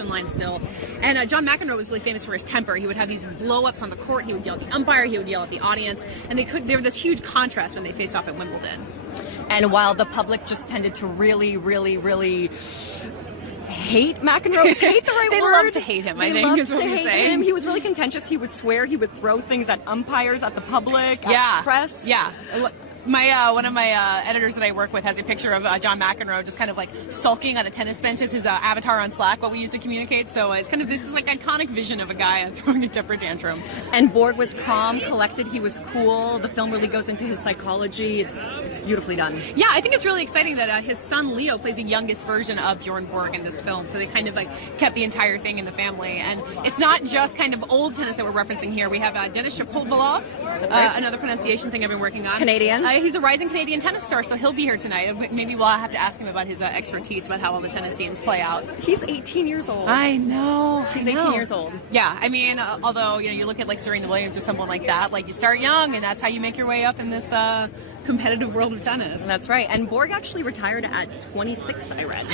line still. And John McEnroe was really famous for his temper. He would have these blow-ups on the court. He would yell at the umpire. He would yell at the audience. And they were this huge contrast when they faced off at Wimbledon. And while the public just tended to really hate McEnroe, is hate the right they word? They love to hate him, I think, is what we're saying. He was really contentious. He would swear. He would throw things at umpires, at the public, at the press. Yeah. One of my editors that I work with has a picture of John McEnroe just kind of like sulking on a tennis bench as his avatar on Slack, what we use to communicate. So it's kind of this is like iconic vision of a guy throwing a temper tantrum. And BORG was calm, collected. He was cool. The film really goes into his psychology. It's beautifully done. Yeah, I think it's really exciting that his son Leo plays the youngest version of Bjorn Borg in this film. So they kind of like kept the entire thing in the family. And it's not just kind of old tennis that we're referencing here. We have Denis Shapovalov, another pronunciation thing I've been working on. Canadian. He's a rising Canadian tennis star, so he'll be here tonight. Maybe we'll have to ask him about his expertise about how all the tennis scenes play out. He's 18 years old. I know. He's 18 years old. Yeah, I mean, although you look at like Serena Williams or someone like that, like you start young, and that's how you make your way up in this competitive world of tennis. That's right. And BORG actually retired at 26, I read.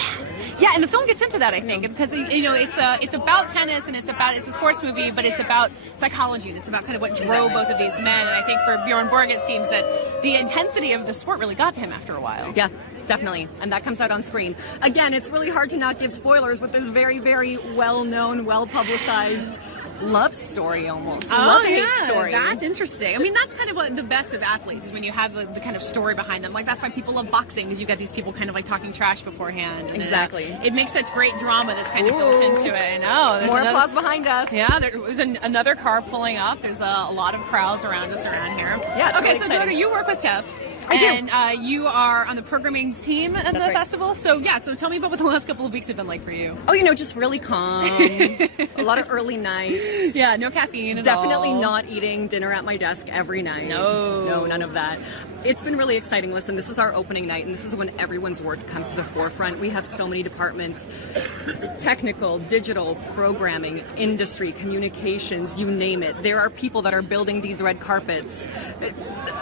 Yeah, and the film gets into that, I think, because it's about tennis and it's a sports movie, but it's about psychology and it's about kind of what drove both of these men. And I think for Bjorn Borg, it seems that the intensity of the sport really got to him after a while. Yeah. Definitely, and that comes out on screen. Again, it's really hard to not give spoilers with this very, very well-known, well-publicized love story almost. Love-hate story. That's interesting. I mean, that's kind of what the best of athletes is when you have the kind of story behind them. Like, that's why people love boxing, because you got these people kind of like talking trash beforehand. And exactly. It makes such great drama that's kind of built into it. I know. More applause behind us. Yeah, there was another car pulling up. There's a lot of crowds around us around here. Yeah, it's okay, really so exciting. Jordan, you work with TIFF. I do. And you are on the programming team at the festival. So so tell me about what the last couple of weeks have been like for you. Oh, just really calm. A lot of early nights. Yeah, no caffeine at Definitely all. not eating dinner at my desk every night. No, none of that. It's been really exciting. Listen, this is our opening night, and this is when everyone's work comes to the forefront. We have so many departments: technical, digital, programming, industry, communications, you name it. There are people that are building these red carpets.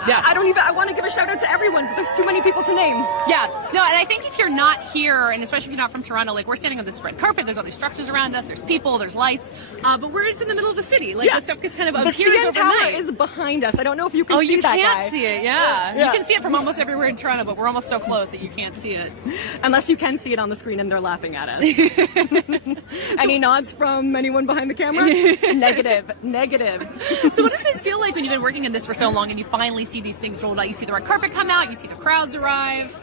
Yeah. I want to give a shout out to everyone, but there's too many people to name. Yeah, no, and I think if you're not here, and especially if you're not from Toronto, like we're standing on this red carpet, there's all these structures around us, there's people, there's lights, but we're just in the middle of the city. Like the stuff just kind of appears overnight. The CN Tower is behind us. I don't know if you can see that guy. Oh, you can't see it, yeah. You can see it from almost everywhere in Toronto, but we're almost so close that you can't see it. Unless you can see it on the screen and they're laughing at us. Any nods from anyone behind the camera? Negative. So what does it feel like when you've been working in this for so long and you finally see these things rolled out? You see the red carpet come out, you see the crowds arrive.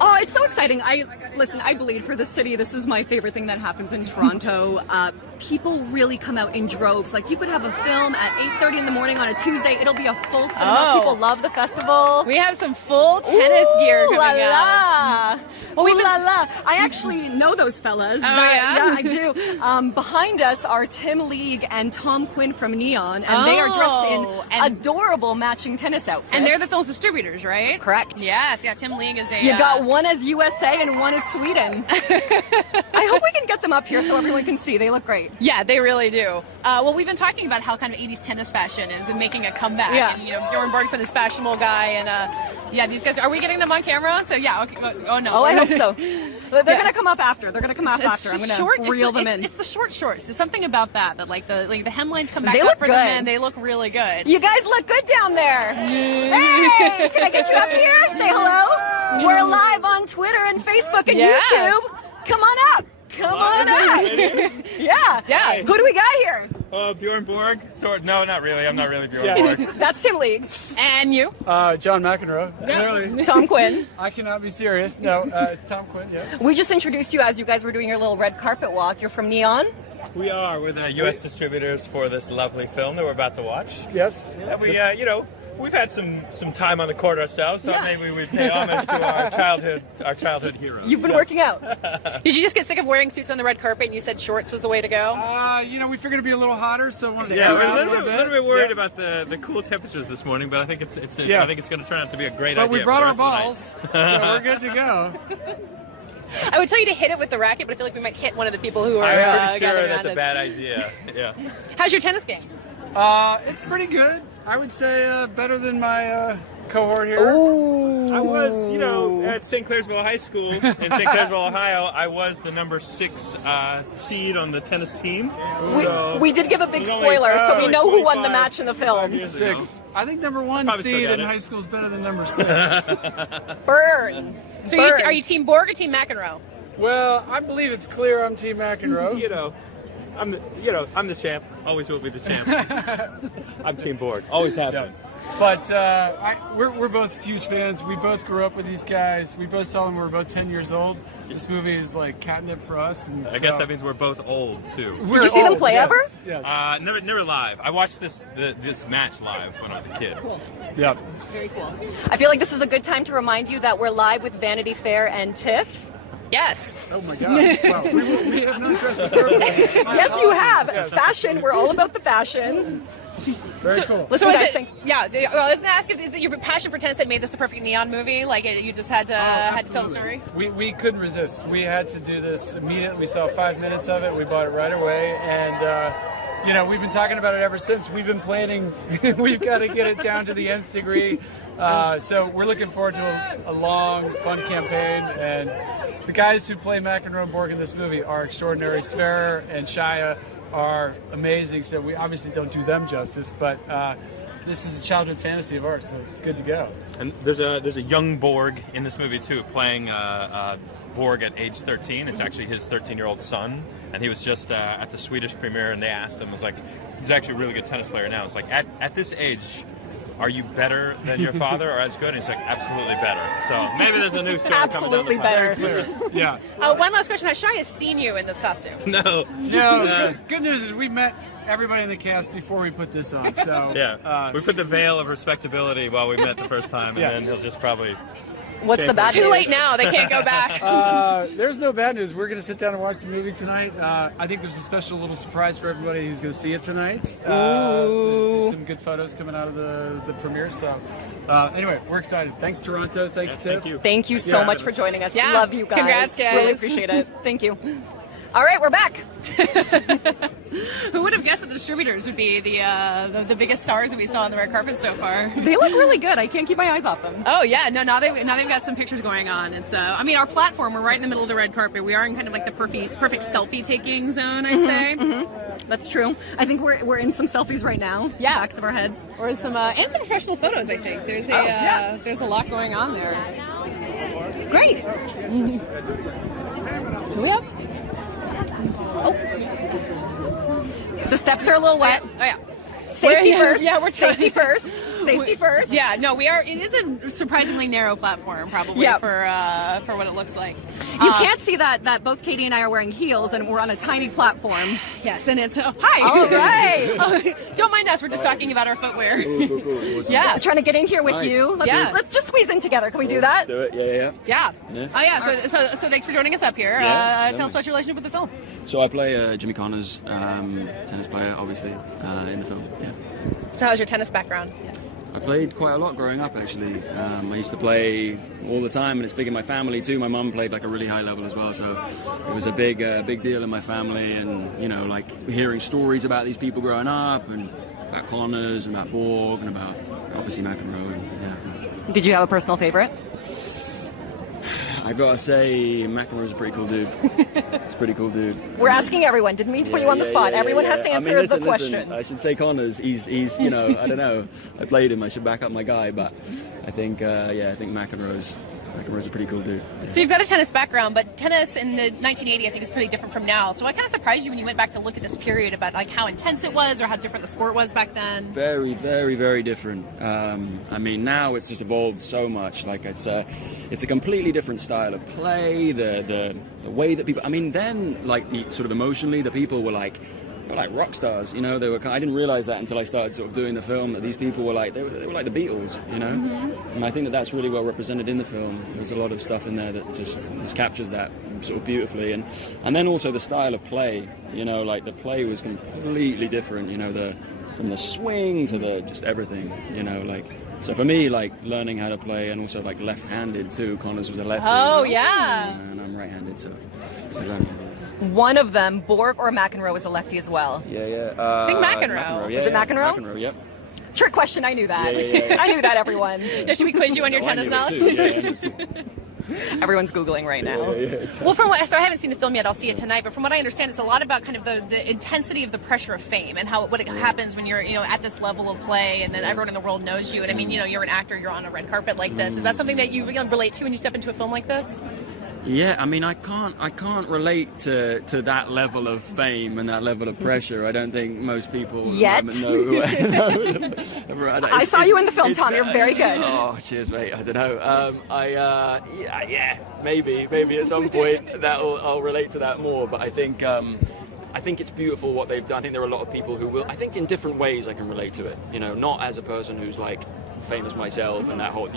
Oh, it's so exciting. I bleed for the city. This is my favorite thing that happens in Toronto. People really come out in droves. Like, you could have a film at 8:30 in the morning on a Tuesday. It'll be a full cinema. People love the festival. We have some full tennis gear coming out. Well, I actually know those fellas. Oh, yeah? Yeah, I do. Behind us are Tim League and Tom Quinn from Neon, and they are dressed in adorable matching tennis outfits. And they're the film's distributors, right? Correct. Yes, yeah, Tim League is a... You got one as USA and one as Sweden. I hope we can get them up here so everyone can see. They look great. Yeah, they really do. Well, we've been talking about how kind of 80s tennis fashion is making a comeback. Yeah. And, Bjorn Borg's been this fashionable guy, and these guys, are we getting them on camera? So, yeah, okay. Oh, no. Oh, I hope so. They're going to come up after. I'm going to reel them in. It's the short shorts. There's something about that like the hemlines come back they up for good. the men. They look really good. You guys look good down there. Hey, can I get you up here? Say hello. We're live on Twitter and Facebook and YouTube. Come on up. Come on up. Yeah. Who do we got here? Bjorn Borg? No, not really. I'm not really Bjorn Borg. That's Tim League. And you? John McEnroe. Clearly. Tom Quinn. I cannot be serious. No, Tom Quinn, yeah. We just introduced you as you guys were doing your little red carpet walk. You're from Neon? We are. We're the U.S. distributors for this lovely film that we're about to watch. Yes. And we, we've had some time on the court ourselves, so maybe we pay homage to our childhood heroes. You've been working out. Did you just get sick of wearing suits on the red carpet and you said shorts was the way to go? We figured it'd be a little hotter, so I wanted to we're a little bit worried about the cool temperatures this morning, but I think it's I think it's going to turn out to be a great idea. But we brought for our the balls, so we're good to go. I would tell you to hit it with the racket, but I feel like we might hit one of the people who are I'm pretty sure gathering that's around a bad idea. How's your tennis game? It's pretty good. I would say better than my cohort here. I was, at St. Clairsville High School in St. Clairsville, Ohio. I was the number 6 seed on the tennis team. We did give a big spoiler, so we know who won the match in the film. 6. I think number 1 Probably seed still got in it. high school is better than number 6. Burn. So Burn. are you Team Borg or Team McEnroe? Well, I believe it's clear I'm Team McEnroe. I'm the champ. Always will be the champ. I'm Team BORG. Always have been. But we're both huge fans. We both grew up with these guys. We both saw them when we were both 10 years old. This movie is like catnip for us. And I guess that means we're both old too. Did you see them play ever? Yes. Never live. I watched this match live when I was a kid. Cool. Yeah. Very cool. I feel like this is a good time to remind you that we're live with Vanity Fair and TIFF. Yes. Oh my God. Wow. We have no dress appropriately. Yes, you have. Yes. Fashion. We're all about the fashion. Very cool. Listen, So guys, is it, yeah, well, I was going to ask if your passion for tennis that made this the perfect neon movie. Like, you just had to tell the story. We couldn't resist. We had to do this immediately. We saw 5 minutes of it. We bought it right away, and we've been talking about it ever since. We've been planning. We've got to get it down to the nth degree. So we're looking forward to a long, fun campaign, and the guys who play McEnroe and BORG in this movie are extraordinary. Sverrir and Shia are amazing, so we obviously don't do them justice, but this is a childhood fantasy of ours, so it's good to go. And there's a young BORG in this movie too, playing BORG at age 13. It's actually his 13-year-old son, and he was just at the Swedish premiere, and they asked him, was like, he's actually a really good tennis player now. It's like, at this age, are you better than your father or as good? And he's like, absolutely better. So maybe there's a new story Absolutely coming down the better. pipe. Yeah. One last question. Has Shia seen you in this costume? No. No, good news is we met everybody in the cast before we put this on, so... Yeah. We put the veil of respectability while we met the first time, and Yes. then he'll just probably... What's the bad Too news? late now. They can't go back. There's no bad news. We're going to sit down and watch the movie tonight. I think there's a special little surprise for everybody who's going to see it tonight. There's some good photos coming out of the premiere. So anyway, we're excited. Thanks, Toronto. Thanks, Tiff. Thank you. Thank you so much for joining us. Yeah. Love you guys. Congrats, guys. Really appreciate it. Thank you. All right, we're back. Who would have guessed that the distributors would be the biggest stars that we saw on the red carpet so far? They look really good. I can't keep my eyes off them. Oh yeah, no, now they've got some pictures going on. It's our platform, we're right in the middle of the red carpet. We are in kind of like the perfect selfie taking zone, I'd say. That's true. I think we're in some selfies right now. Yeah. Backs of our heads. Or some professional photos. I think there's there's a lot going on there. Great. Who we have? The steps are a little wet. Oh yeah. Safety first. Yeah, we're safety first. Safety first. Yeah, no, we are. It is a surprisingly narrow platform, probably for what it looks like. You can't see that both Katie and I are wearing heels, and we're on a tiny platform. Yes, and it's hi. All right. Don't mind us. We're just talking about our footwear. Yeah. We're trying to get in here with you. Let's just squeeze in together. Can we do that? Do it, yeah. Oh yeah. So thanks for joining us up here. Tell us about your relationship with the film. So I play Jimmy Connors, tennis player, obviously, in the film. Yeah. So how's your tennis background? I played quite a lot growing up, actually. I used to play all the time, and it's big in my family too. My mum played like a really high level as well, so it was a big deal in my family. And like hearing stories about these people growing up, and about Connors, and about BORG, and about obviously McEnroe. And, yeah. Did you have a personal favorite? I gotta say, McEnroe's a pretty cool dude. It's a pretty cool dude. We're asking everyone. Didn't mean to put you on the spot. Everyone has to answer the question. Listen, I should say Connors. He's I don't know. I played him. I should back up my guy, but I think I think McEnroe's a pretty cool dude. Yeah. So you've got a tennis background, but tennis in the 1980 I think is pretty different from now. So what kind of surprised you when you went back to look at this period about like how intense it was or how different the sport was back then? Very, very, very different. I mean, now it's just evolved so much. Like it's a completely different style of play. The way that people. I mean, then like the sort of emotionally, the people were like rock stars, They were. I didn't realize that until I started sort of doing the film. That these people were like they were like the Beatles, Mm-hmm. And I think that's really well represented in the film. There's a lot of stuff in there that just captures that sort of beautifully, and then also the style of play. Like the play was completely different. From the swing to the just everything. So for me, like learning how to play, and also like left-handed too. Connors was a lefty. Oh yeah. And I'm right-handed, so learning. One of them, BORG or McEnroe, was a lefty as well. Yeah. I think McEnroe. Yeah, Was it McEnroe? McEnroe, yep. Trick question, I knew that. Yeah. I knew that, everyone. Yeah, should we quiz you on your No, I tennis knew knowledge? it too. Yeah, I knew it too. Everyone's Googling right now. Well, from what so I haven't seen the film yet. I'll see it tonight. But from what I understand, it's a lot about kind of the intensity of the pressure of fame and what it happens when you're at this level of play, and then everyone in the world knows you. And I mean, you're an actor. You're on a red carpet like this. Is that something that you relate to when you step into a film like this? Yeah, I mean, I can't relate to that level of fame and that level of pressure. I don't think most people Yet. know. I saw you in the film, Tom. You're very good. Oh, cheers, mate. I don't know. Yeah, maybe at some point I'll relate to that more. But I think it's beautiful what they've done. I think there are a lot of people who will. I think in different ways I can relate to it. Not as a person who's like famous myself and that whole,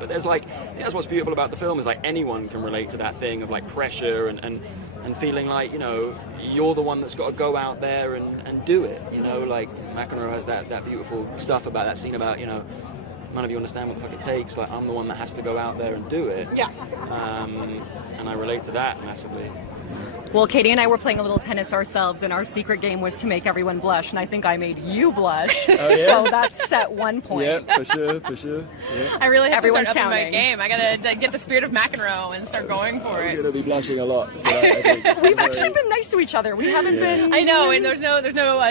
but there's that's what's beautiful about the film is like anyone can relate to that thing of like pressure and feeling like, you're the one that's got to go out there and do it, like Mcenroe has that beautiful stuff about that scene about, none of you understand what the fuck it takes, like I'm the one that has to go out there and do it. Yeah. And I relate to that massively. Well, Katie and I were playing a little tennis ourselves, and our secret game was to make everyone blush, and I think I made you blush. Oh, yeah? So that's set 1 point. Yeah, for sure. Yeah. I really have Everyone's to start upping my counting. game. I gotta get the spirit of Mcenroe and start going for You're it. gonna be blushing a lot. So I think We've actually been nice to each other. We haven't been. I know, and there's no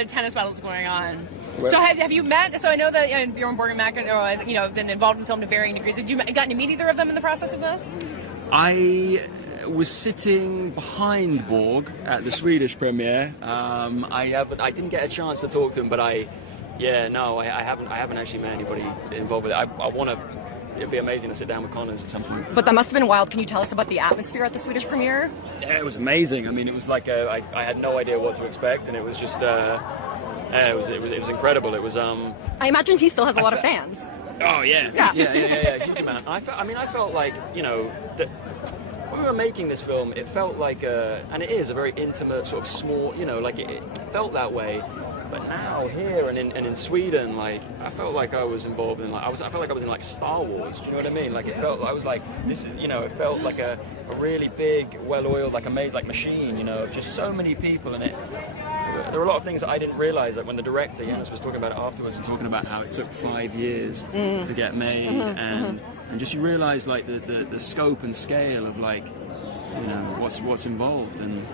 tennis battles going on. Well- So have you met? So I know that Bjorn Borg and Mcenroe, have been involved in the film to varying degrees. Have you gotten to meet either of them in the process of this? I was sitting behind Borg at the Swedish premiere. I didn't get a chance to talk to him, but I haven't actually met anybody involved with it. I want to. It'd be amazing to sit down with Connors at some point. But that must have been wild. Can you tell us about the atmosphere at the Swedish premiere? Yeah, it was amazing. I mean, it was like I had no idea what to expect, and it was just it was incredible. It was I imagine he still has a lot of fans. Oh yeah, Yeah. huge amount. I felt like that when we were making this film, it felt like and it is a very intimate sort of small, like it felt that way. But now here and in Sweden, like I felt like I was involved in I felt like I was in like Star Wars. Do you know what I mean? Like it felt I was like this is it felt like a really big, well-oiled, like a made like machine. Of just so many people in it. There were a lot of things that I didn't realise, like when the director, Janus, was talking about it afterwards and talking about how it took 5 years to get made, and just you realise like the scope and scale of like, what's involved. And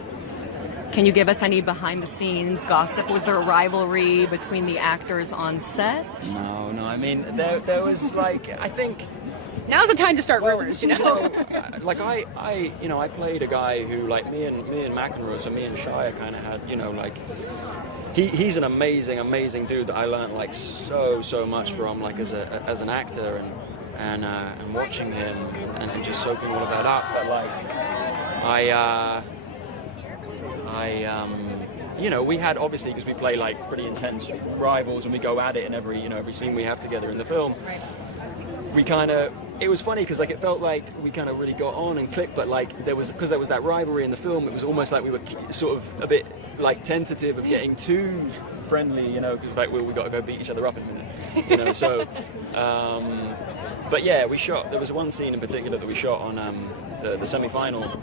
Can you give us any behind-the-scenes gossip? Was there a rivalry between the actors on set? No, I mean, there was like, I think... Now's the time to start rumors, Like I played a guy who, like me and Mcenroe, so me and Shia kind of had, like, he's an amazing dude that I learned like so much from, like as an actor and watching him and just soaking all of that up. But like we had, obviously, because we play like pretty intense rivals and we go at it in every scene we have together in the film. Right. We kind of, it was funny because like it felt like we kind of really got on and clicked, but like because there was that rivalry in the film, it was almost like we were sort of a bit like tentative of getting too friendly, because like we got to go beat each other up in a minute, so. But yeah, there was one scene in particular that we shot on the semi-final,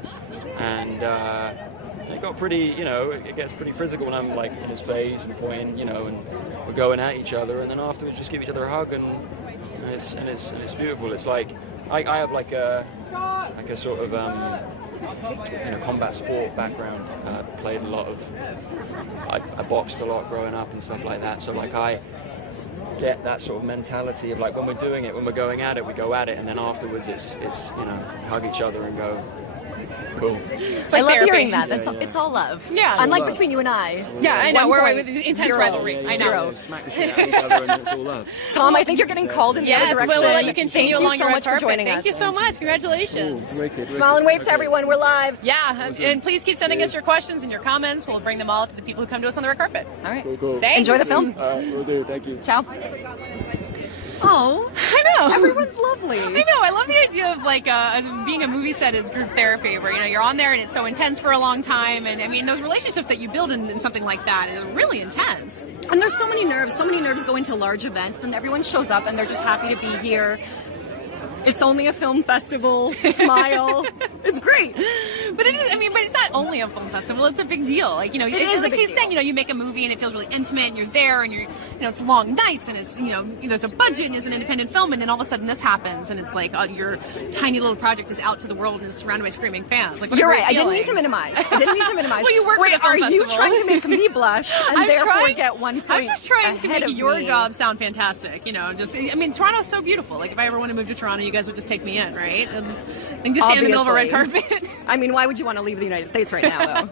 and it got pretty, it gets pretty physical when I'm like in his face and pointing, and we're going at each other, and then afterwards just give each other a hug, and it's beautiful. It's like I have like a sort of combat sport background. Played a lot of, I boxed a lot growing up and stuff like that. So like I get that sort of mentality of like when we're doing it, when we're going at it, we go at it, and then afterwards it's hug each other and go. Cool. It's like I love therapy. hearing that. It's all love. Yeah. Unlike love. between you and I. Yeah, I know. 1 We're point, with intense 0. rivalry. I know. 0. Smack the shit out of each other and it's all love. Tom, I think you're getting called in the other Yes, direction. we'll let you continue Thank along you so your red much for carpet. joining Thank us. you so much. Congratulations. Wicked. Smile and wave to everyone. We're live. Yeah, and please keep sending us your questions and your comments. We'll bring them all to the people who come to us on the red carpet. All right. Cool. Thanks. Enjoy the film. All right, we'll do. Thank you. Ciao. Oh, I know. everyone's lovely. I know. I love the idea of like being a movie set is group therapy, where you're on there and it's so intense for a long time, and I mean those relationships that you build in something like that is really intense. And there's so many nerves. So many nerves go into large events, and everyone shows up and they're just happy to be here. It's only a film festival. Smile. It's great. But it is, I mean, but it's not only a film festival, it's a big deal. Like, you know, is like a big he's saying, deal. you know, you make a movie and it feels really intimate and you're there and you're, you know, it's long nights and it's, you know, there's a budget and it's an independent film, and then all of a sudden this happens and it's like your tiny little project is out to the world and is surrounded by screaming fans. Like, You're right. I didn't mean to minimize. Well, you work Wait, for the film are you festival. trying to make me blush and therefore get 1 point? I'm just trying to ahead make of your me? job sound fantastic. You know, just, I mean, Toronto's so beautiful. Like, if I ever want to move to Toronto, you guys would just take me in, right? And just stand in the middle of a red Obviously. carpet. I mean, why would you want to leave the United States right now, though?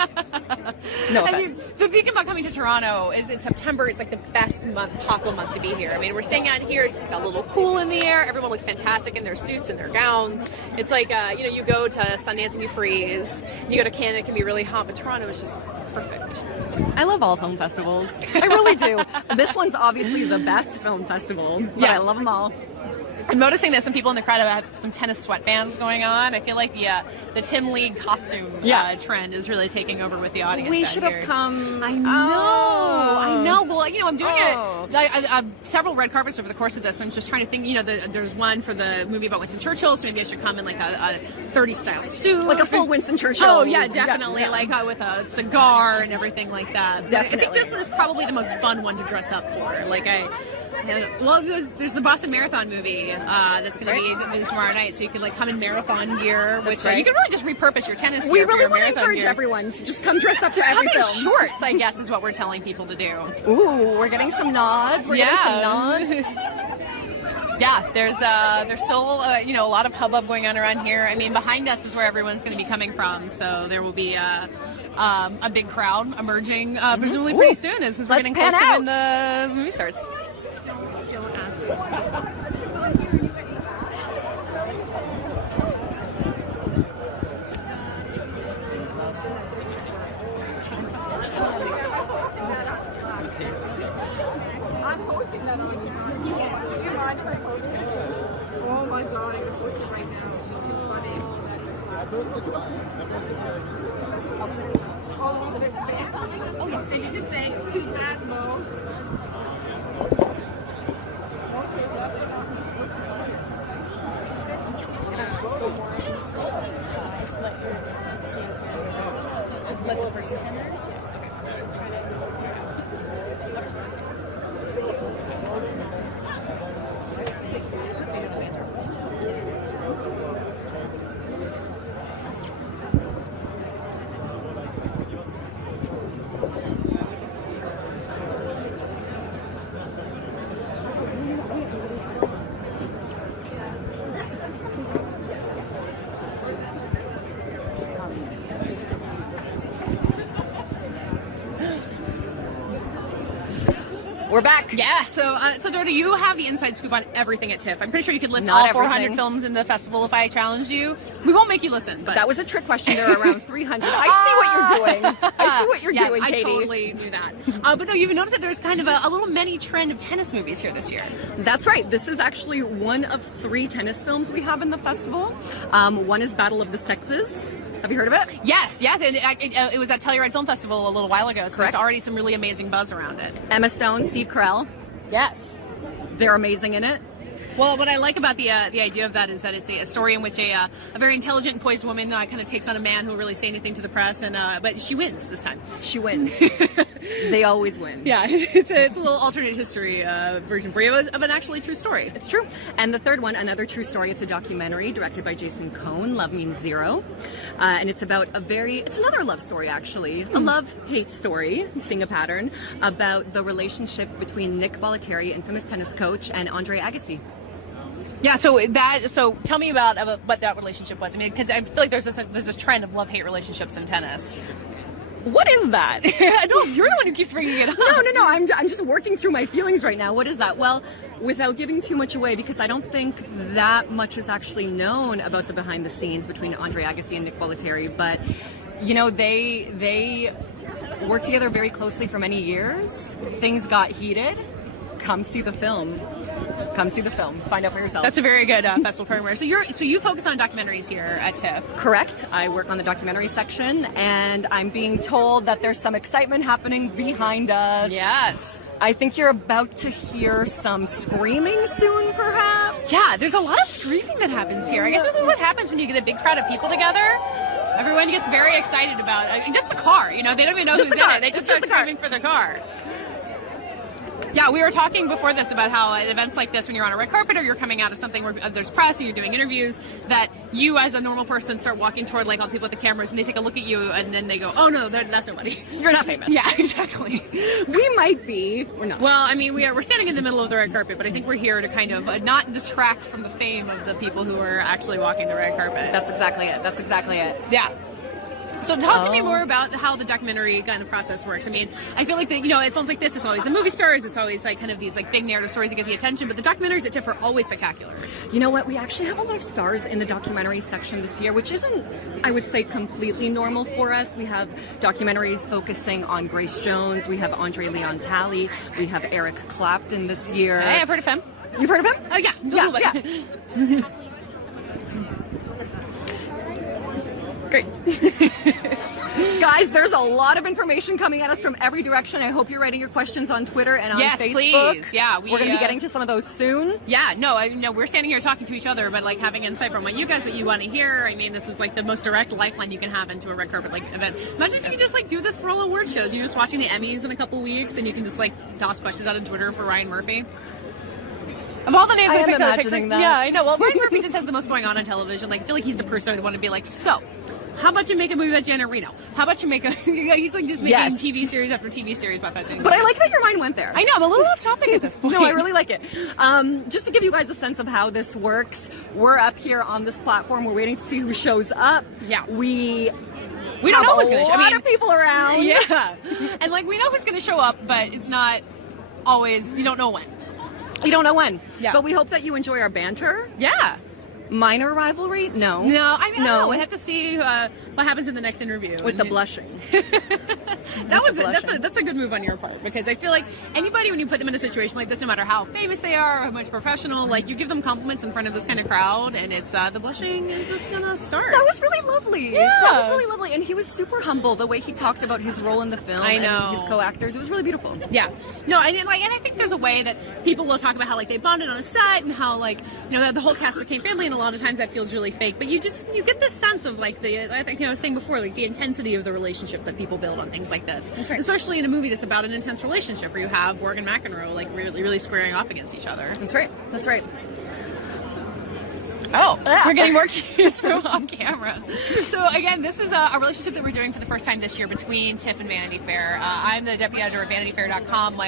No I offense. mean, the thing about coming to Toronto is in September, it's like the best possible month to be here. I mean, we're staying out here. It's just got a little cool in the air. Everyone looks fantastic in their suits and their gowns. It's like, you know, you go to Sundance and you freeze. You go to Canada, it can be really hot, but Toronto is just perfect. I love all film festivals. I really do. This one's obviously the best film festival, but Yeah. I love them all. I'm noticing that some people in the crowd have some tennis sweatbands going on. I feel like the Tim League costume trend is really taking over with the audience. We out should here. have come. I know. Oh. I know. Well, you know, I'm doing Oh. several red carpets over the course of this. I'm just trying to think. You know, there's one for the movie about Winston Churchill, so maybe I should come in like a 30s style suit, Like a full Winston Churchill. Oh yeah, definitely. Yeah. Like with a cigar and everything like that. But I think Definitely. this one is probably the most fun one to dress up for. Like well, there's the Boston Marathon movie that's going to be tomorrow night, so you can like come in marathon gear, which right. you can really just repurpose your tennis gear We for really your want to marathon encourage gear. everyone to just come dressed up Just for come every in film. shorts, I guess, is what we're telling people to do. Ooh, we're getting some nods. We're getting some nods. Yeah, there's still you know, a lot of hubbub going on around here. I mean, behind us is where everyone's going to be coming from, so there will be a big crowd emerging presumably pretty soon, because we're Let's getting pan close to out. when the movie starts. I'm posting that on you. You mind if I post it? Oh my god, I'm gonna post it right now. It's just too funny. Oh yeah, did you just say too bad, Mo? Let the person stand there. We're back. Yeah, so Dorota, you have the inside scoop on everything at TIFF. I'm pretty sure you could list Not all 400 everything. films in the festival if I challenged you. We won't make you listen, but That was a trick question. There are around 300. I see what you're doing. I see what you're yeah, doing, I Katie. totally do that. But no, you've noticed that there's kind of a little mini trend of tennis movies here this year. That's right. This is actually one of 3 tennis films we have in the festival. One is Battle of the Sexes. Have you heard of it? Yes, and it was at Telluride Film Festival a little while ago, so Correct. there's already some really amazing buzz around it. Emma Stone, Steve Carell. Yes. They're amazing in it. Well, what I like about the idea of that is that it's a story in which a very intelligent and poised woman kind of takes on a man who will really say anything to the press, and but she wins this time. She wins. They always win. Yeah, it's a little alternate history version for you of an actually true story. It's true. And the third one, another true story. It's a documentary directed by Jason Cohn, Love Means Zero. And it's about it's another love story, actually. A love-hate story, seeing a pattern, about the relationship between Nick Bollettieri, infamous tennis coach, and Andre Agassi. Yeah, so tell me about what that relationship was. I mean, because I feel like there's this trend of love-hate relationships in tennis. What is that? No, you're the one who keeps bringing it up. No. I'm just working through my feelings right now. What is that? Well, without giving too much away, because I don't think that much is actually known about the behind the scenes between Andre Agassi and Nick Bollettieri. But you know, they worked together very closely for many years. Things got heated. Come see the film. Come see the film. Find out for yourself. That's a very good festival program. So you focus on documentaries here at TIFF. Correct. I work on the documentary section, and I'm being told that there's some excitement happening behind us. Yes. I think you're about to hear some screaming soon, perhaps. Yeah, there's a lot of screaming that happens here. I guess this is what happens when you get a big crowd of people together. Everyone gets very excited about just the car. You know, they don't even know who's in it. They just start screaming for the car. Yeah, we were talking before this about how at events like this, when you're on a red carpet or you're coming out of something where there's press and you're doing interviews, that you as a normal person start walking toward like all the people with the cameras and they take a look at you and then they go, oh no, that's nobody. You're not famous. Yeah, exactly. We might be. We're not. Well, I mean, we're standing in the middle of the red carpet, but I think we're here to kind of not distract from the fame of the people who are actually walking the red carpet. That's exactly it. That's exactly it. Yeah. So talk to me more about how the documentary kind of process works. I mean, I feel like at films like this, it's always the movie stars, it's always like kind of these like big narrative stories that get the attention, but the documentaries at TIFF are always spectacular. You know what? We actually have a lot of stars in the documentary section this year, which isn't, I would say, completely normal for us. We have documentaries focusing on Grace Jones. We have Andre Leon Talley. We have Eric Clapton this year. Hey, I've heard of him. You've heard of him? Oh, yeah. Yeah. Great. Guys, there's a lot of information coming at us from every direction. I hope you're writing your questions on Twitter and on Facebook. Please. Yeah, we're going to be getting to some of those soon. Yeah, no, we're standing here talking to each other, but like having insight from what you want to hear. I mean, this is like the most direct lifeline you can have into a red carpet like event. Imagine if you could just like do this for all award shows. You're just watching the Emmys in a couple weeks, and you can just like toss questions out on Twitter for Ryan Murphy. Of all the names I picked out, that. Yeah, I know. Well, Ryan Murphy just has the most going on television. Like, I feel like he's the person I'd want to be like, so, how about you make a movie about Janet Reno? How about you make a... He's like just making TV series after TV series about fascinating But I like that your mind went there. I know. I'm a little off topic at this point. No, I really like it. Just to give you guys a sense of how this works, we're up here on this platform. We're waiting to see who shows up. Yeah. We don't know who's going to show up. A lot of people around. Yeah. And like, we know who's going to show up, but it's not always... You don't know when. You don't know when. Yeah. But we hope that you enjoy our banter. Yeah. Minor rivalry? No. No, I mean, no. We have to see what happens in the next interview. With the blushing. That's a good move on your part, because I feel like anybody, when you put them in a situation like this, no matter how famous they are or how much professional, like you give them compliments in front of this kind of crowd, and it's the blushing is just gonna start. That was really lovely. Yeah. That was really lovely, and he was super humble the way he talked about his role in the film. I know. And his co-actors. It was really beautiful. Yeah. No, and I think there's a way that people will talk about how like they bonded on a set and how like the whole cast became family, and a lot of times that feels really fake. But you get this sense of like I think I was saying before, like the intensity of the relationship that people build on things like this. That's right. Especially in a movie that's about an intense relationship where you have BORG and Mcenroe like really squaring off against each other. That's right. That's right. Oh, we're getting more cues from off camera. So again, this is a relationship that we're doing for the first time this year between TIFF and Vanity Fair. I'm the deputy editor of VanityFair.com.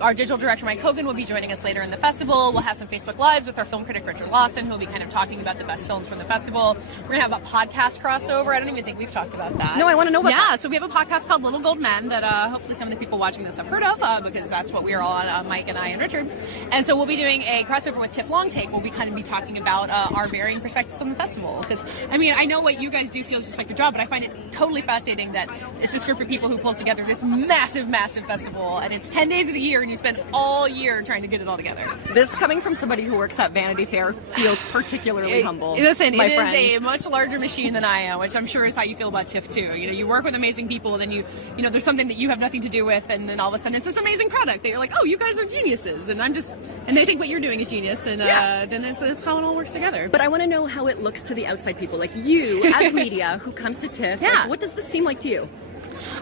Our digital director, Mike Hogan, will be joining us later in the festival. We'll have some Facebook Lives with our film critic, Richard Lawson, who will be kind of talking about the best films from the festival. We're going to have a podcast crossover. I don't even think we've talked about that. No, I want to know about that. Yeah, so we have a podcast called Little Gold Men that hopefully some of the people watching this have heard of, because that's what we are all on, Mike and I and Richard. And so we'll be doing a crossover with TIFF Long Take. We'll be kind of be talking about our varying perspectives on the festival. Because, I mean, I know what you guys do feels just like your job, but I find it totally fascinating that it's this group of people who pulls together this massive festival, and it's 10 days of the year, and you spend all year trying to get it all together. This, coming from somebody who works at Vanity Fair, feels particularly humble. Listen, my it friend. is a much larger machine than I am, which I'm sure is how you feel about TIFF too. You work with amazing people, then you there's something that you have nothing to do with, and then all of a sudden it's this amazing product that you're like, oh, you guys are geniuses, and they think what you're doing is genius, and then it's how it all works together. But I want to know how it looks to the outside people, like you as media who comes to TIFF. Yeah. Like, what does this seem like to you?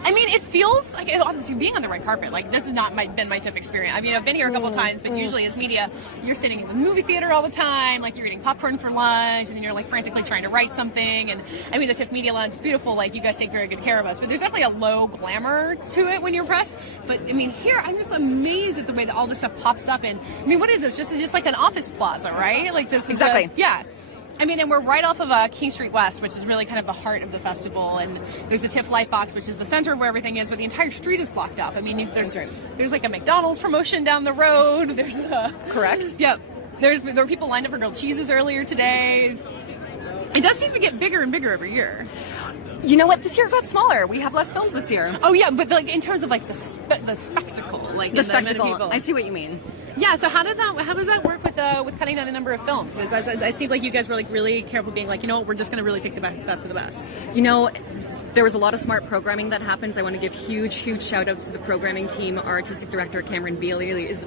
I mean, it feels like, obviously, being on the red carpet, like, this has not been my TIFF experience. I mean, I've been here a couple of times, but usually as media, you're sitting in the movie theater all the time, like, you're eating popcorn for lunch, and then you're, like, frantically trying to write something, and, I mean, the TIFF Media Lounge is beautiful, like, you guys take very good care of us, but there's definitely a low glamour to it when you're press, but, I mean, here, I'm just amazed at the way that all this stuff pops up, and, I mean, what is this? It's just like an office plaza, right? Like, this Exactly. Yeah. I mean, and we're right off of King Street West, which is really kind of the heart of the festival, and there's the TIFF Lightbox, which is the center of where everything is, but the entire street is blocked off. I mean, there's like a McDonald's promotion down the road. There's Correct. Yep. There were people lined up for grilled cheeses earlier today. It does seem to get bigger and bigger every year. You know what? This year got smaller. We have less films this year. Oh yeah, but like in terms of like the spectacle, like the spectacle. amount of people. I see what you mean. Yeah. So how did that work with cutting down the number of films? Because it seemed like you guys were like really careful, being like, you know what, we're just going to really pick the best of the best. You know, there was a lot of smart programming that happens. I want to give huge shout outs to the programming team. Our artistic director Cameron Bealey is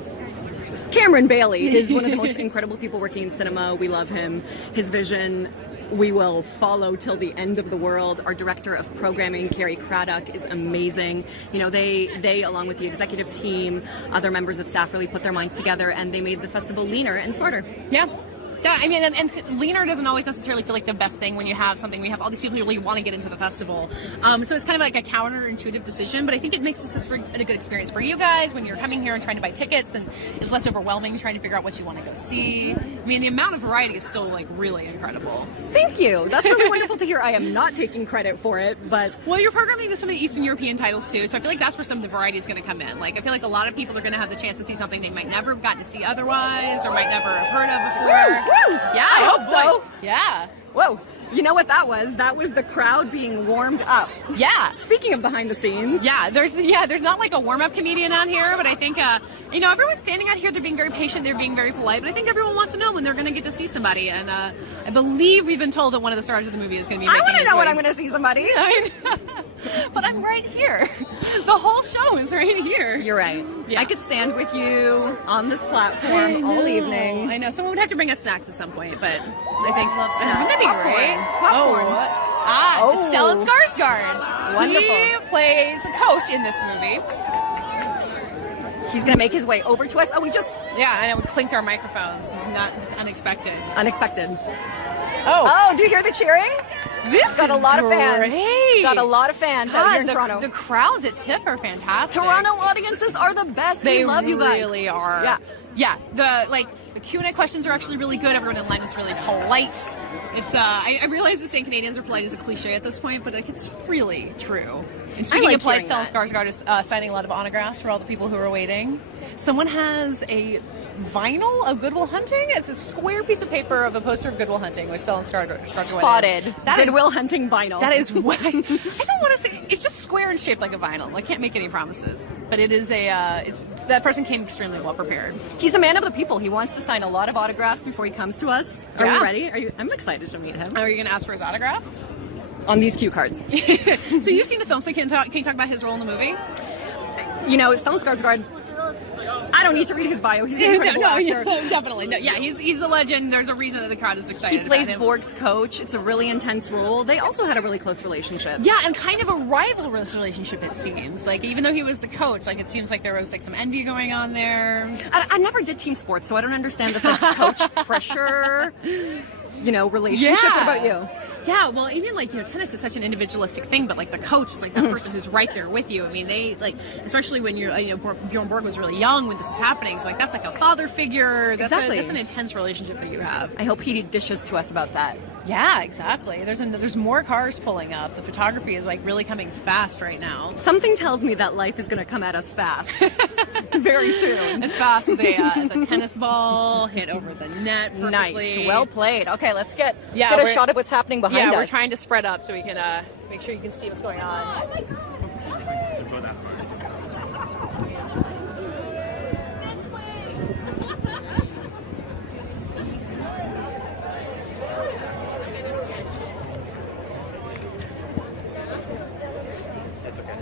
Cameron Bailey is one of the most incredible people working in cinema. We love him. His vision we will follow till the end of the world. Our director of programming, Carrie Craddock, is amazing. You know, they along with the executive team, other members of staff really put their minds together and they made the festival leaner and smarter. Yeah. Yeah, I mean, and leaner doesn't always necessarily feel like the best thing when you have something. We have all these people who really want to get into the festival. So it's kind of like a counterintuitive decision, but I think it makes this just a good experience for you guys when you're coming here and trying to buy tickets, and it's less overwhelming trying to figure out what you want to go see. I mean, the amount of variety is still like really incredible. Thank you. That's really wonderful to hear. I am not taking credit for it, but... Well, you're programming some of the Eastern European titles too, so I feel like that's where some of the variety is going to come in. Like, I feel like a lot of people are going to have the chance to see something they might never have gotten to see otherwise, or might never have heard of before. Woo! Woo! Yeah, I hope so. Yeah. Whoa. You know what that was? That was the crowd being warmed up. Yeah. Speaking of behind the scenes. Yeah, there's not like a warm-up comedian out here, but I think, you know, everyone's standing out here. They're being very patient. They're being very polite, but I think everyone wants to know when they're going to get to see somebody. And I believe we've been told that one of the stars of the movie is going to be making I want to know way. when I'm going to see somebody. But I'm right here. The whole show is right here. You're right. Yeah. I could stand with you on this platform all evening. I know. Someone would have to bring us snacks at some point, but I think love snacks. wouldn't that be Popcorn. great? Popcorn. It's Stellan Skarsgård. Wonderful. He plays the coach in this movie. He's going to make his way over to us. Oh, we just... Yeah, and we clinked our microphones. It's unexpected. Unexpected. Oh, do you hear the cheering? this Got a lot of fans. great. Got a lot of fans out here in the, Toronto. The crowds at TIFF are fantastic. Toronto audiences are the best. They we love you guys. really are. Yeah. Yeah. The Q&A questions are actually really good. Everyone in line is really polite. It's I realize that saying Canadians are polite is a cliche at this point, but like it's really true. And speaking of polite, Stellan Skarsgård is signing a lot of autographs for all the people who are waiting. Someone has a vinyl of Good Will Hunting. It's a square piece of paper of a poster of Good Will Hunting, which Stellan Skarsgård spotted. Good Will Hunting vinyl. That is what I don't want to say. It's just square and shaped like a vinyl. I can't make any promises, but it is a. That person came extremely well prepared. He's a man of the people. He wants to sign a lot of autographs before he comes to us. Are you ready? I'm excited to meet him. Are you going to ask for his autograph? On these cue cards. So you've seen the film, so can you talk about his role in the movie? You know, Stellan Skarsgård. I don't need to read his bio. He's an incredible actor. Definitely. No, yeah, he's a legend. There's a reason that the crowd is excited. He plays about him. BORG's coach. It's a really intense role. They also had a really close relationship. Yeah, and kind of a rivalrous relationship, it seems. Like, even though he was the coach, like, it seems like there was, like, some envy going on there. I never did team sports, so I don't understand this like, coach pressure, relationship. Yeah. What about you? Yeah, well, even, like, tennis is such an individualistic thing, but, like, the coach is, like, that person who's right there with you. I mean, they, like, especially when you're, Bjorn Borg was really young when this was happening, so, like, that's, like, a father figure. That's exactly. That's an intense relationship that you have. I hope he dishes to us about that. Yeah, exactly. There's more cars pulling up. The photography is, like, really coming fast right now. Something tells me that life is going to come at us fast. Very soon. As fast as a tennis ball hit over the net perfectly. Nice. Well played. Okay, let's get a shot of what's happening behind us. Yeah, we're trying to spread up so we can make sure you can see what's going on. That's okay.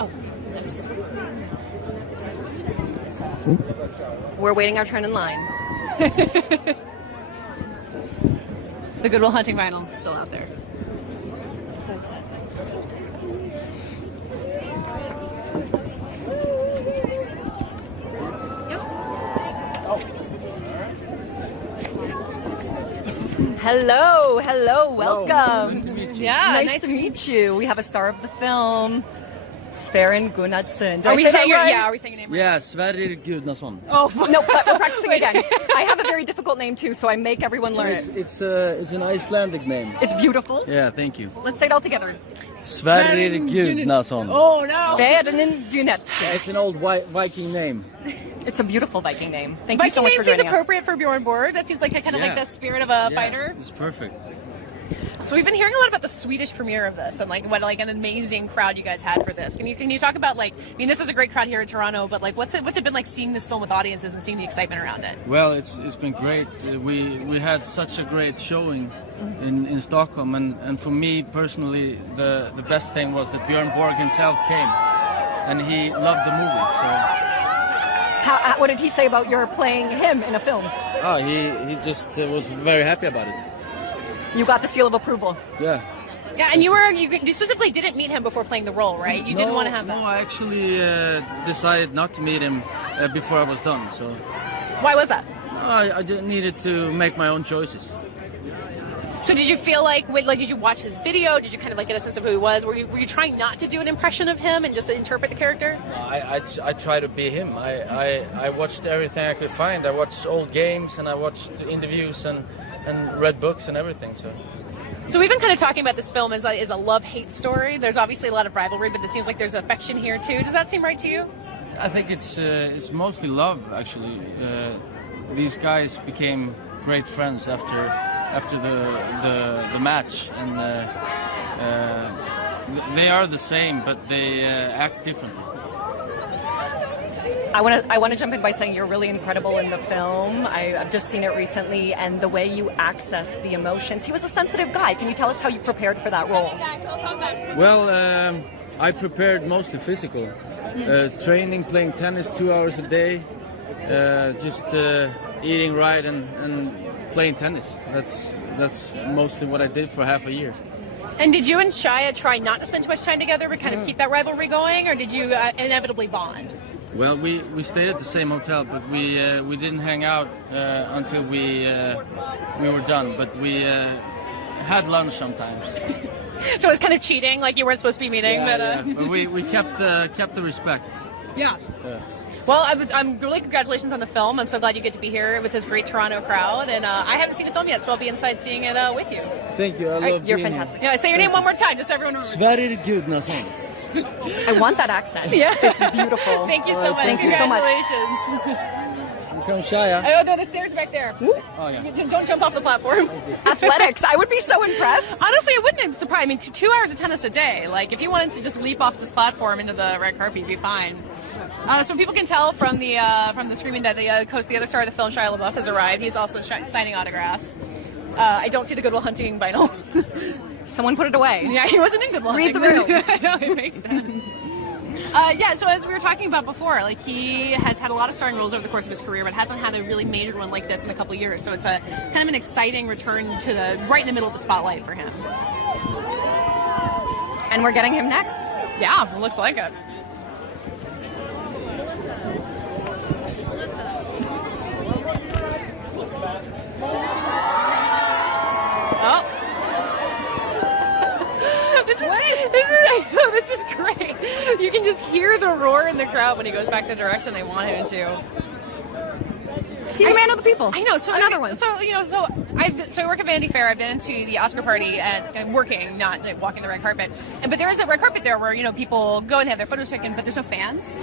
Oh, thanks. We're waiting our turn in line. The Good Will Hunting vinyl is still out there. Hello, welcome. Yeah, nice to meet you. We have a star of the film, Sverrir Gudnason. Are we saying your name right? Yeah, Sverrir Gudnason. Oh, no, but we're practicing again. I have a very difficult name too, so I make everyone learn it. It's an Icelandic name. It's beautiful. Yeah, thank you. Let's say it all together. Sverrir Gudnason. Oh no! Sverrir Gudnason. Yeah, it's an old Viking name. It's a beautiful Viking name. Thank Viking you so much name for seems joining us. appropriate for Bjorn Borg. That seems like kind of like the spirit of a fighter. It's perfect. So we've been hearing a lot about the Swedish premiere of this and like what like an amazing crowd you guys had for this. Can you talk about like, I mean, this is a great crowd here in Toronto, but like what's it been like seeing this film with audiences and seeing the excitement around it? Well, it's been great. We had such a great showing in Stockholm, and for me personally, the best thing was that Björn Borg himself came, and he loved the movie. So What did he say about your playing him in a film? oh, he just was very happy about it. You got the seal of approval. Yeah. Yeah, and you specifically didn't meet him before playing the role, right? You didn't want to have that. No, I actually decided not to meet him before I was done. So Why was that? I just needed to make my own choices. So did you feel like did you watch his video? Did you kind of like get a sense of who he was? Were you trying not to do an impression of him and just interpret the character? I try to be him. I watched everything I could find. I watched old games and I watched interviews and read books and everything. So we've been kind of talking about this film as a love-hate story. There's obviously a lot of rivalry, but it seems like there's affection here too. Does that seem right to you? I think it's mostly love, actually. These guys became great friends after the match, and they are the same, but they act differently. I want to jump in by saying you're really incredible in the film. I've just seen it recently, and the way you access the emotions. He was a sensitive guy. Can you tell us how you prepared for that role? Well, I prepared mostly physical. Training, playing tennis 2 hours a day, just eating right and playing tennis. That's mostly what I did for half a year. And did you and Shia try not to spend too much time together but kind of keep that rivalry going, or did you inevitably bond? Well, we stayed at the same hotel, but we didn't hang out until we were done. But we had lunch sometimes. So it was kind of cheating, like you weren't supposed to be meeting. Yeah. But we kept the respect. Yeah. Well, I'm really congratulations on the film. I'm so glad you get to be here with this great Toronto crowd. And I haven't seen the film yet, so I'll be inside seeing it with you. Thank you. I love You're being fantastic. Yeah, say your name one more time, just so everyone remembers. Sverrir Gudnason. I want that accent. Yeah. It's beautiful. Thank you so much. Thank you so much. Congratulations. Come, Shia. Oh, no, the stairs back there. Oh, yeah. Don't jump off the platform. Athletics. I would be so impressed. Honestly, it wouldn't surprise me. 2 hours of tennis a day. Like, if you wanted to just leap off this platform into the red carpet, you'd be fine. So people can tell from the screaming that the other star of the film, Shia LaBeouf, has arrived. He's also signing autographs. I don't see the Good Will Hunting vinyl. Someone put it away. Yeah, he wasn't in Good Will Read Hunting. the room. I know, it makes sense. Yeah, so as we were talking about before, like he has had a lot of starring roles over the course of his career, but hasn't had a really major one like this in a couple of years. So it's kind of an exciting return to right in the middle of the spotlight for him. And we're getting him next. Yeah, it looks like it. Oh. This is great. You can just hear the roar in the crowd when he goes back the direction they want him to. He's a man of the people. I know. So another one. So I work at Vanity Fair. I've been to the Oscar party and working, not like, walking the red carpet. But there is a red carpet there where people go and they have their photos taken, but there's no fans.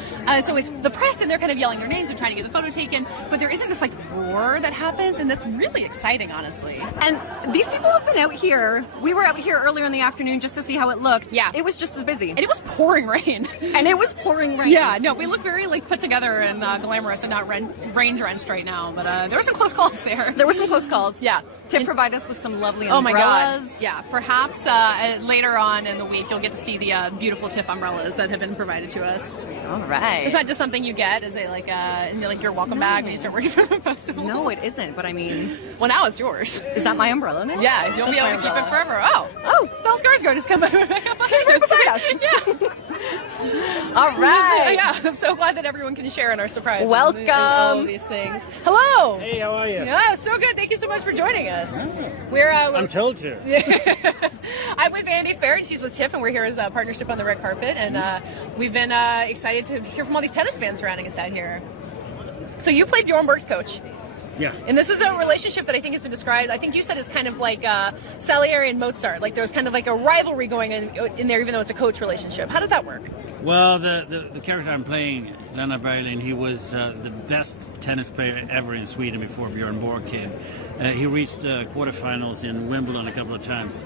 So it's the press and they're kind of yelling their names and trying to get the photo taken. But there isn't this like roar that happens, and that's really exciting, honestly. And these people have been out here. We were out here earlier in the afternoon just to see how it looked. Yeah. It was just as busy. And it was pouring rain. And it was pouring rain. Yeah, no, we look very like put together and glamorous and not rain-drenched right now. But there were some close calls there. There were some close calls. Yeah. TIFF provide us with some lovely umbrellas. umbrellas. Oh my God. Yeah, perhaps later on in the week you'll get to see the beautiful TIFF umbrellas that have been provided to us. All right. It's not just something you get as your welcome bag when you start working for the festival. No, it isn't. But I mean, well, now it's yours. Is that my umbrella now? Yeah, you'll be able to keep it forever. Oh, Stellan Skarsgård has come back up. He's right beside us. Yeah. All right. Yeah, I'm so glad that everyone can share in our surprise. Welcome. And all of these things. Hello. Hey, how are you? Yeah, so good. Thank you so much for joining us. We're I'm told to. I'm with Vanity Fair and she's with TIFF, and we're here as a partnership on the red carpet, and we've been excited to hear from all these tennis fans surrounding us out here. So you played Bjorn Borg's coach. Yeah. And this is a relationship that I think has been described, I think you said, as kind of like Salieri and Mozart. Like there was kind of like a rivalry going in there, even though it's a coach relationship. How did that work? Well, the character I'm playing, Lennart Berglin, he was the best tennis player ever in Sweden before Björn Borg came. He reached quarterfinals in Wimbledon a couple of times.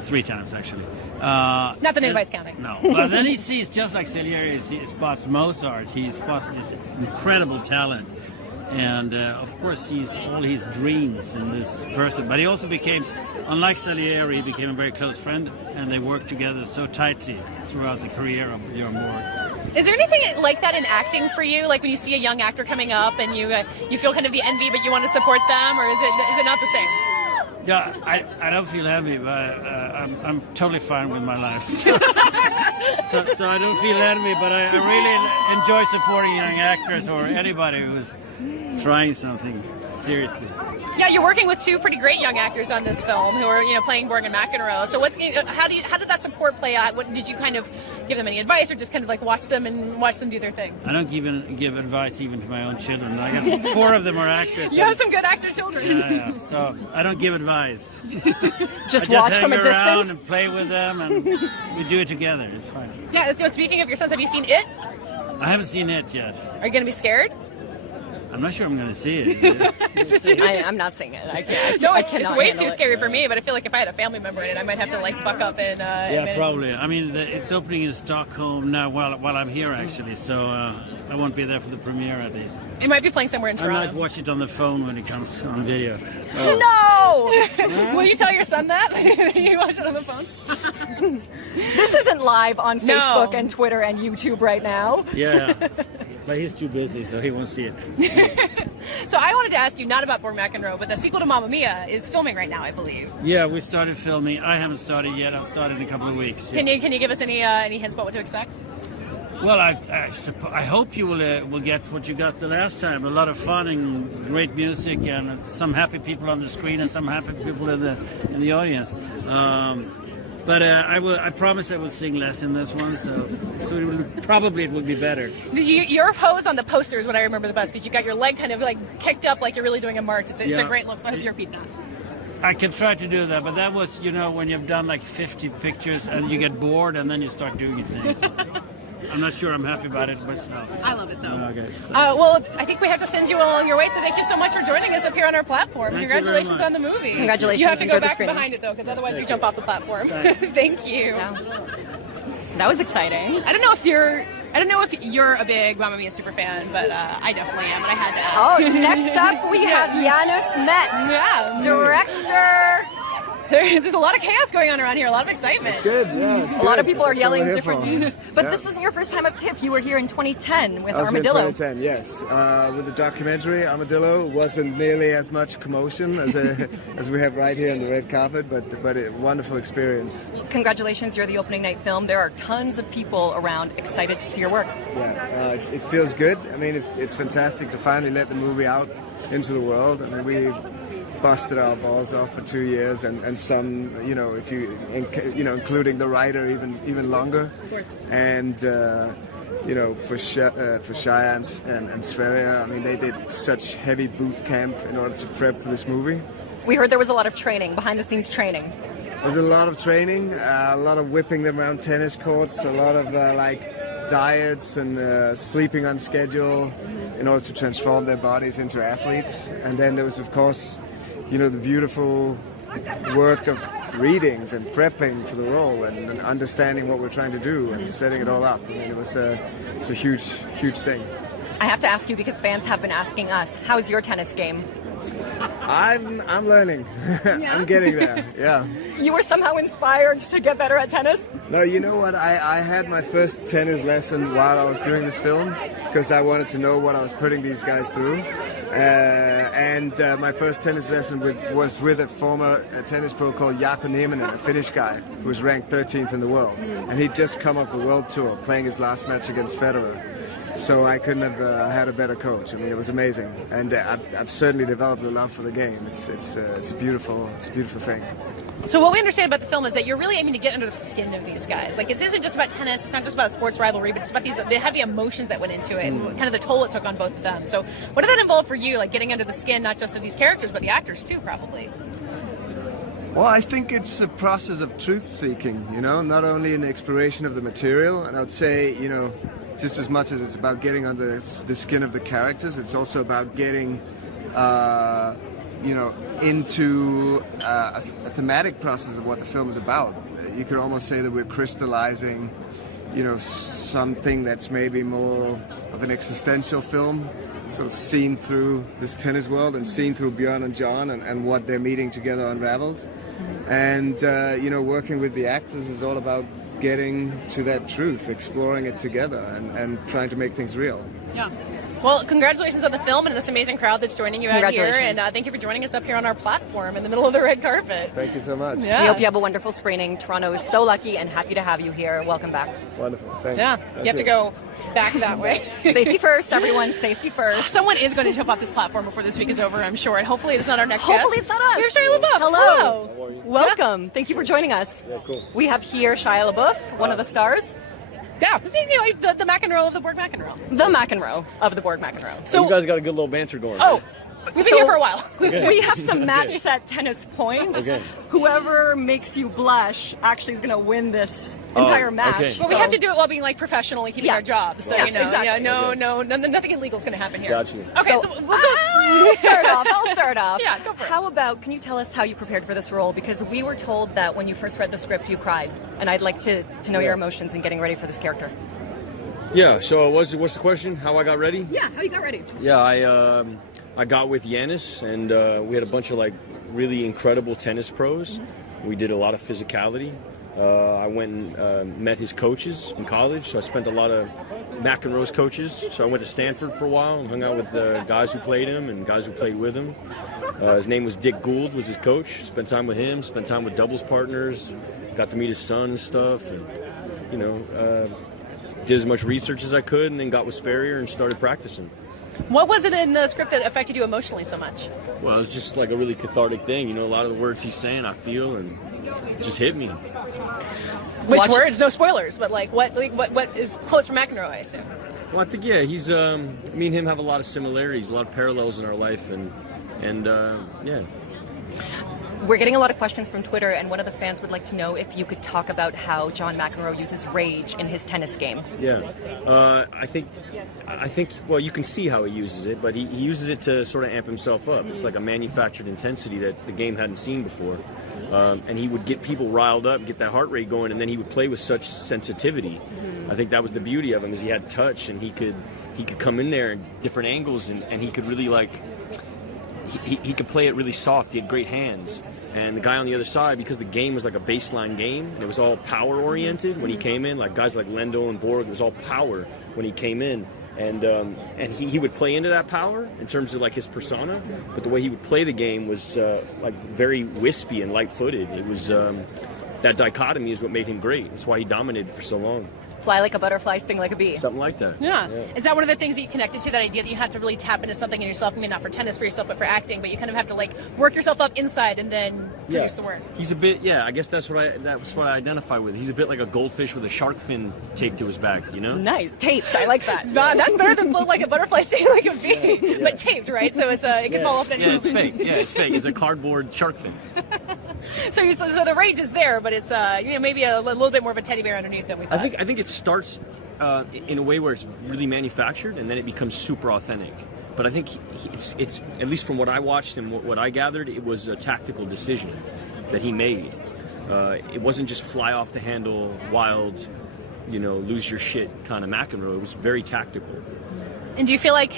3 times, actually. Not that anybody's counting. No. But then he sees, just like Salieri, he spots Mozart. He spots this incredible talent. And, of course, sees all his dreams in this person. But he also became, unlike Salieri, he became a very close friend. And they worked together so tightly throughout the career of Björn Borg. Is there anything like that in acting for you? Like when you see a young actor coming up and you feel kind of the envy, but you want to support them? Or is it not the same? Yeah, I don't feel envy, but I'm totally fine with my life. so I don't feel envy, but I really enjoy supporting young actors or anybody who's trying something seriously. Yeah, you're working with 2 pretty great young actors on this film who are, playing BORG and Mcenroe. So how did that support play out? Did you kind of give them any advice, or just kind of like watch them do their thing? I don't give advice even to my own children. I got 4 of them are actors. You have some good actor children. Yeah. So I don't give advice. just I watch hang from a around distance and play with them, and we do it together. It's fine. Yeah. Speaking of your sons, have you seen It? I haven't seen it yet. Are you going to be scared? I'm not sure I'm going to see it. I'm not seeing it. I can't. No, it's way too scary for me. But I feel like if I had a family member in it, I might have to like buck up and. Yeah, probably. I mean, it's opening in Stockholm now while I'm here actually, so I won't be there for the premiere at least. It might be playing somewhere in Toronto. I might watch it on the phone when it comes on video. No! Will you tell your son that? You watch it on the phone? This isn't live on Facebook and Twitter and YouTube right now. Yeah. But he's too busy, so he won't see it. So I wanted to ask you, not about BORG Mcenroe, but the sequel to Mamma Mia is filming right now, I believe. Yeah, we started filming. I haven't started yet. I'll start in a couple of weeks. Yeah. Can you give us any hints about what to expect? Well, I hope you will get what you got the last time. A lot of fun and great music, and some happy people on the screen and some happy people in the audience. But I promise I will sing less in this one, so it will be better. Your pose on the poster is what I remember the best, because you got your leg kind of like kicked up like you're really doing a march. It's a great look, so I hope you repeat that. I can try to do that, but that was, when you've done like 50 pictures and you get bored and then you start doing things. I'm not sure I'm happy about it myself. I love it, though. Okay. Well, I think we have to send you along your way, so thank you so much for joining us up here on our platform. Thank Congratulations you on the movie. Congratulations. You have to go back screening. behind it, though, because otherwise you jump off the platform. Thank you. Yeah. That was exciting. I don't know if you're a big Mamma Mia super fan, but I definitely am, and I had to ask. Oh, next up we have Janus Metz, director. There's a lot of chaos going on around here, a lot of excitement. It's good, yeah. It's a good. lot of people are That's yelling what we're here different for. things. But Yeah. this isn't your first time at TIFF. You were here in 2010 with I was Armadillo. here in 2010, yes. With the documentary, Armadillo wasn't nearly as much commotion as we have right here on the red carpet, but a wonderful experience. Congratulations, you're the opening night film. There are tons of people around excited to see your work. Yeah, it feels good. I mean, it's fantastic to finally let the movie out into the world. I mean, we busted our balls off for 2 years, and some, if you, including the writer, even longer. And for Shia and Sverrir, I mean, they did such heavy boot camp in order to prep for this movie. We heard there was a lot of training, behind-the-scenes training. There's a lot of training, a lot of whipping them around tennis courts, a lot of diets and sleeping on schedule in order to transform their bodies into athletes. And then there was, of course, the beautiful work of readings and prepping for the role and understanding what we're trying to do and setting it all up. I mean, it was a huge thing. I have to ask you, because fans have been asking us, how's your tennis game? I'm learning. I'm getting there. Yeah. You were somehow inspired to get better at tennis? No, you know what? I had my first tennis lesson while I was doing this film because I wanted to know what I was putting these guys through. And my first tennis lesson was with a former tennis pro called Jaakko Nieminen, a Finnish guy who was ranked 13th in the world. And he'd just come off the world tour playing his last match against Federer. So I couldn't have had a better coach. I mean, it was amazing, and I've certainly developed a love for the game. It's a beautiful thing. So what we understand about the film is that you're really aiming to get under the skin of these guys. Like, it isn't just about tennis, it's not just about a sports rivalry, but it's about the heavy emotions that went into it and kind of the toll it took on both of them. So what did that involve for you, like getting under the skin, not just of these characters, but the actors too, probably? Well, I think it's a process of truth-seeking, not only an exploration of the material, and I would say, just as much as it's about getting under the skin of the characters, it's also about getting, into a thematic process of what the film is about. You could almost say that we're crystallizing, something that's maybe more of an existential film, sort of seen through this tennis world and seen through Björn and John and what they're meeting together unraveled. And, working with the actors is all about getting to that truth, exploring it together and trying to make things real. Yeah. Well, congratulations on the film and this amazing crowd that's joining you out here. And thank you for joining us up here on our platform in the middle of the red carpet. Thank you so much. Yeah. We hope you have a wonderful screening. Toronto is so lucky and happy to have you here. Welcome back. Wonderful. Thanks. Yeah. You have to go back that way. Safety first, everyone. Safety first. Someone is going to jump off this platform before this week is over, I'm sure. And hopefully it's not our next Hopefully guest. it's not us. We have Shia LaBeouf. Hello. Welcome. Thank you for joining us. Yeah, cool. We have here Shia LaBeouf, one of the stars. Yeah, the Mcenroe of the BORG Mcenroe. The Mcenroe of the BORG Mcenroe. So you guys got a good little banter going. Oh, we've been here for a while. We have some match set tennis points. Okay. Whoever makes you blush actually is going to win this entire match. okay. But we have to do it while being professional and keeping Yeah. our jobs. So exactly. nothing illegal is going to happen here. Got you. Okay, So, so we'll go. I'll start off. Yeah, go for it. How about, can you tell us how you prepared for this role? Because we were told that when you first read the script, you cried. And I'd like to know your emotions in getting ready for this character. Yeah. So what's the question? How I got ready? Yeah, how you got ready. Yeah, I got with Janus, and we had a bunch of really incredible tennis pros. We did a lot of physicality. I went and met his coaches in college, so I spent a lot of Mcenroe's coaches. So I went to Stanford for a while and hung out with guys who played him and guys who played with him. His name was Dick Gould, was his coach. Spent time with him, spent time with doubles partners, got to meet his son and stuff, and did as much research as I could, and then got with Sverrir and started practicing. What was it in the script that affected you emotionally so much? Well, it was just like a really cathartic thing. A lot of the words he's saying, I feel, and it just hit me. Which words? No spoilers, but what is quotes from Mcenroe, I assume? Well, I think, yeah, he's, me and him have a lot of similarities, a lot of parallels in our life, and yeah. We're getting a lot of questions from Twitter, and one of the fans would like to know if you could talk about how John McEnroe uses rage in his tennis game. Yeah, I think, well, you can see how he uses it, but he uses it to sort of amp himself up. It's like a manufactured intensity that the game hadn't seen before. And he would get people riled up, get that heart rate going, and then he would play with such sensitivity. I think that was the beauty of him, is he had touch, and he could come in there in different angles, and he could really he could play it really soft. He had great hands. And the guy on the other side, because the game was like a baseline game, and it was all power oriented when he came in, like guys like Lendl and BORG, it was all power when he came in. And he would play into that power in terms of his persona, but the way he would play the game was very wispy and light-footed. It was that dichotomy is what made him great. That's why he dominated for so long. Fly like a butterfly, sting like a bee. Something like that. Yeah. Is that one of the things that you connected to, that idea that you have to really tap into something in yourself? I mean, not for tennis for yourself, but for acting, but you kind of have to work yourself up inside and then produce the work. He's a bit, I guess that's what I identify with. He's a bit like a goldfish with a shark fin taped to his back, Nice. Taped. I like that. That's better than float like a butterfly, sting like a bee. But taped, right? So it can fall off. Yeah, it's fake. Yeah, it's fake. It's a cardboard shark fin. So the rage is there, but it's maybe a little bit more of a teddy bear underneath than we thought. I think it starts in a way where it's really manufactured, and then it becomes super authentic. But I think it's at least from what I watched and what I gathered, it was a tactical decision that he made. It wasn't just fly off the handle, wild, lose your shit kind of Mcenroe. It was very tactical. And do you feel like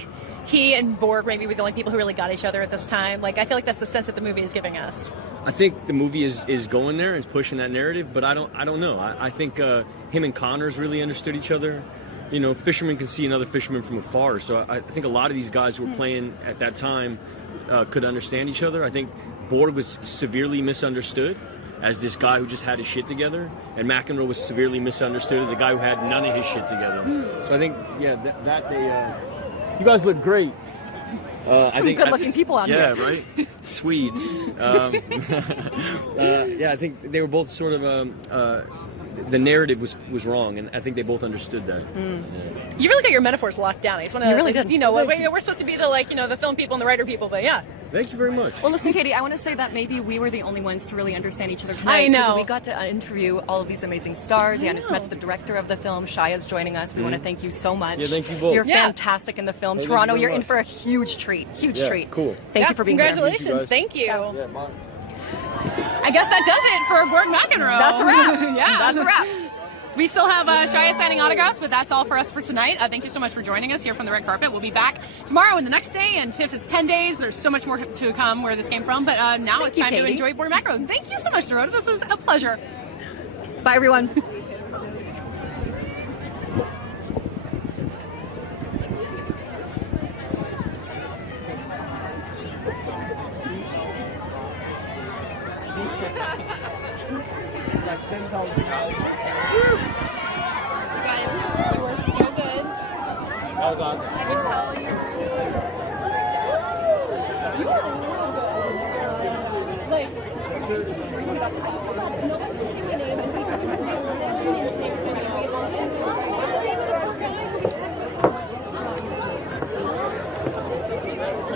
he and BORG maybe were the only people who really got each other at this time? I feel like that's the sense that the movie is giving us. I think the movie is going there and pushing that narrative, but I don't know. I think him and Connors really understood each other. Fishermen can see another fisherman from afar, so I think a lot of these guys who were playing at that time could understand each other. I think BORG was severely misunderstood as this guy who just had his shit together, and Mcenroe was severely misunderstood as a guy who had none of his shit together. So I think, yeah, that they... you guys look great. Some good-looking people out yeah, here. Right? Swedes. Yeah, I think they were both sort of the narrative was wrong, and I think they both understood that. You really got your metaphors locked down. I just want to, You really did. You know, we're supposed to be the the film people and the writer people, but yeah. Thank you very much. Well, listen, Katie, I want to say that maybe we were the only ones to really understand each other tonight. I know. Because we got to interview all of these amazing stars. Janus Metz, the director of the film. Shia's joining us. We want to thank you so much. Yeah, thank you both. You're Yeah. fantastic in the film. Thank you Toronto, very you're in much. for a huge treat. Huge Yeah, treat. cool. Thank you for being here. Congratulations. Thank you. Yeah, Mark. I guess that does it for BORG Mcenroe. That's a wrap. Yeah. That's a wrap. We still have Shia signing autographs, but that's all for us for tonight. Thank you so much for joining us here from the red carpet. We'll be back tomorrow and the next day, and TIFF is 10 days. There's so much more to come where this came from, but now it's time to enjoy BORG Mcenroe. Thank you so much, Dorota. This was a pleasure. Bye, everyone. You guys, you were so good. That was awesome. I can tell you were real good. Like, nobody's seen my name.